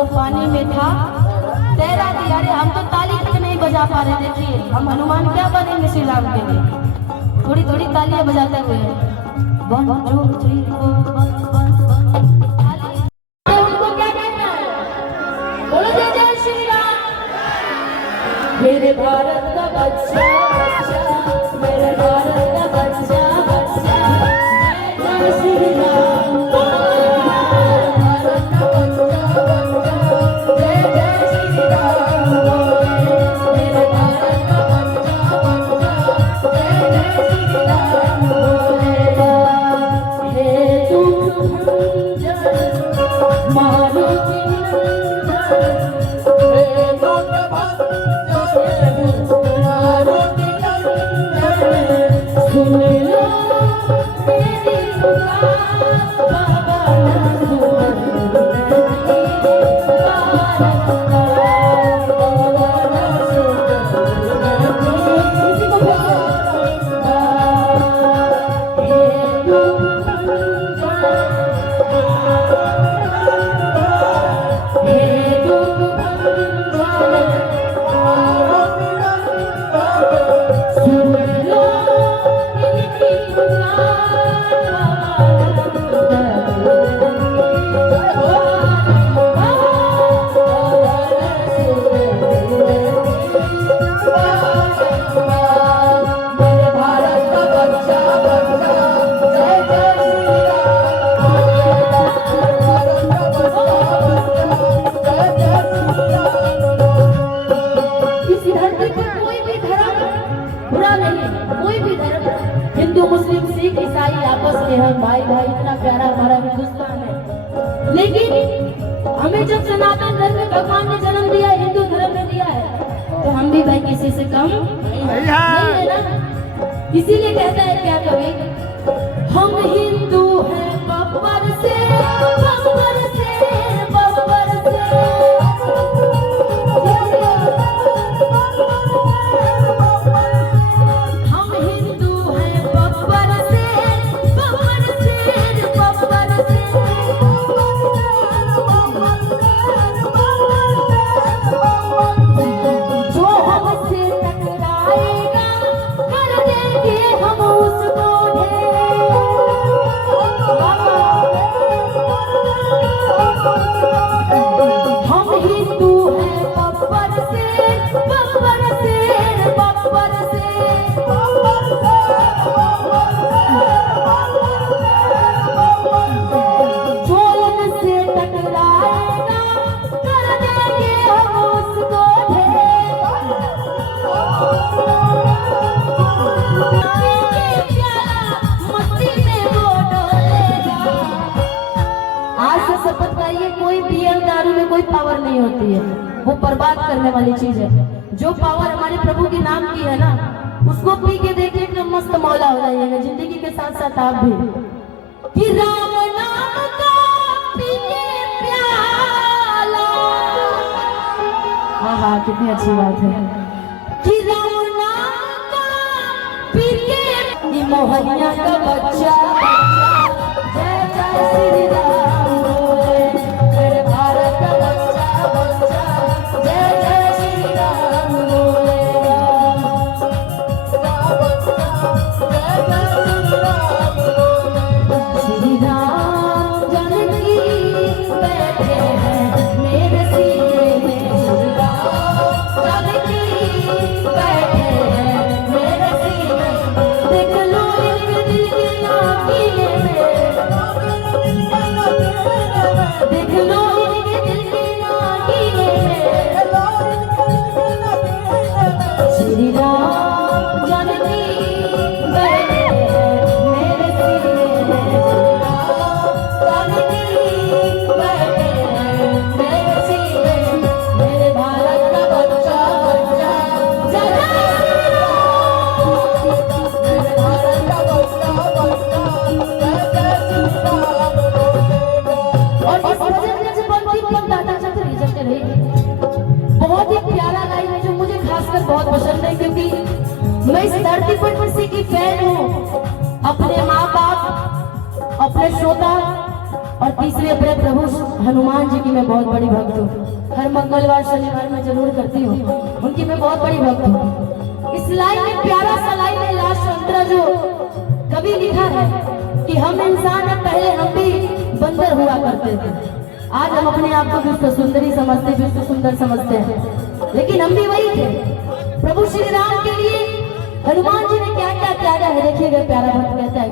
वो पानी में था, तैरा दिया। अरे हम तो ताली तक नहीं बजा पा रहे। देखिए हम हनुमान क्या बनेंगे श्री राम के लिए, थोड़ी थोड़ी तालियां बजाते हुए। 1 2 3 4 उनको क्या कहना है? बोलो जय जय श्री राम। मेरे भारत का बच्चा बच्चा, मेरे भारत का बच्चा बच्चा, जय जय श्री राम। भाई भाई इतना प्यारा हमारा हिंदुस्तान है, लेकिन हमें जब सनातन धर्म में भगवान ने जन्म दिया, हिंदू धर्म में दिया है, तो हम भी भाई किसी से कम नहीं है ना। इसीलिए कहता है क्या कवि, हम हिंदू हैं बब्बर से बब्बर से बब्बर से, हम हिंदू हैं बब्बर से बब्बर से बब्बर से, जो हमसे टकराएगा कर देंगे हम उसको हम हिंदू हैं बब्बर से बब्बर से बब्बर से, जो इनसे टकराएगा कर देंगे हम उसको मस्ती में वो डोलेगा। आज से शपथ खाइए, कोई बियर दारू में कोई पावर नहीं होती है, वो बर्बाद करने वाली चीज है। जो पावर हमारे प्रभु के नाम की है ना, उसको पी के देखिए एकदम मस्त मौला हो जाइएगा जिंदगी के साथ साथ आप भी। कि राम नाम का पिए प्याला, हाँ हाँ कितनी अच्छी बात है। कि राम नाम का पिए मोहनिया का बच्चा, जय जय श्री राम बोले, मेरे भारत का बच्चा बच्चा, जय जय श्री राम बोले, श्री राम जानकी बैठे हैं मेरे सीने में, श्री राम जानकी बैठे हैं मेरे सीने में, देख लो इनके दिल की नागिने में, देख लो इनके दिल की नागिने में, श्री राम जानकी बैठे हैं मेरे सीने में, जानकी बैठे हैं मेरे सीने में, मेरे भारत का बच्चा बच्चा, जय जय श्री राम, मेरे भारत का बच्चा बच्चा, जय जय श्री राम। और इस भजन में जो पंक्ति गाता चलते रहिए, बहुत ही प्यारा लाइन है जो मुझे खासकर बहुत पसंद है, क्योंकि मैं इस धरती पर किसी की फैन हूँ। अपने माँ बाप, अपने श्रोता, और तीसरे अपने प्रभु हनुमान जी की मैं बहुत बड़ी भक्त हूँ। हर मंगलवार शनिवार में जरूर करती हूँ, उनकी मैं बहुत बड़ी भक्त हूँ। इस लाइन में प्यारा सा लाइन है, लास्ट अंतरा जो कभी लिखा है कि हम इंसान है, पहले हम भी बंदर हुआ करते थे। आज हम अपने आप को विश्व सुंदरी समझते, विश्व सुंदर समझते हैं, लेकिन हम भी वही थे। प्रभु श्री राम के लिए हनुमान जी ने क्या क्या त्यागा है, देखिएगा प्यारा भक्त कहता है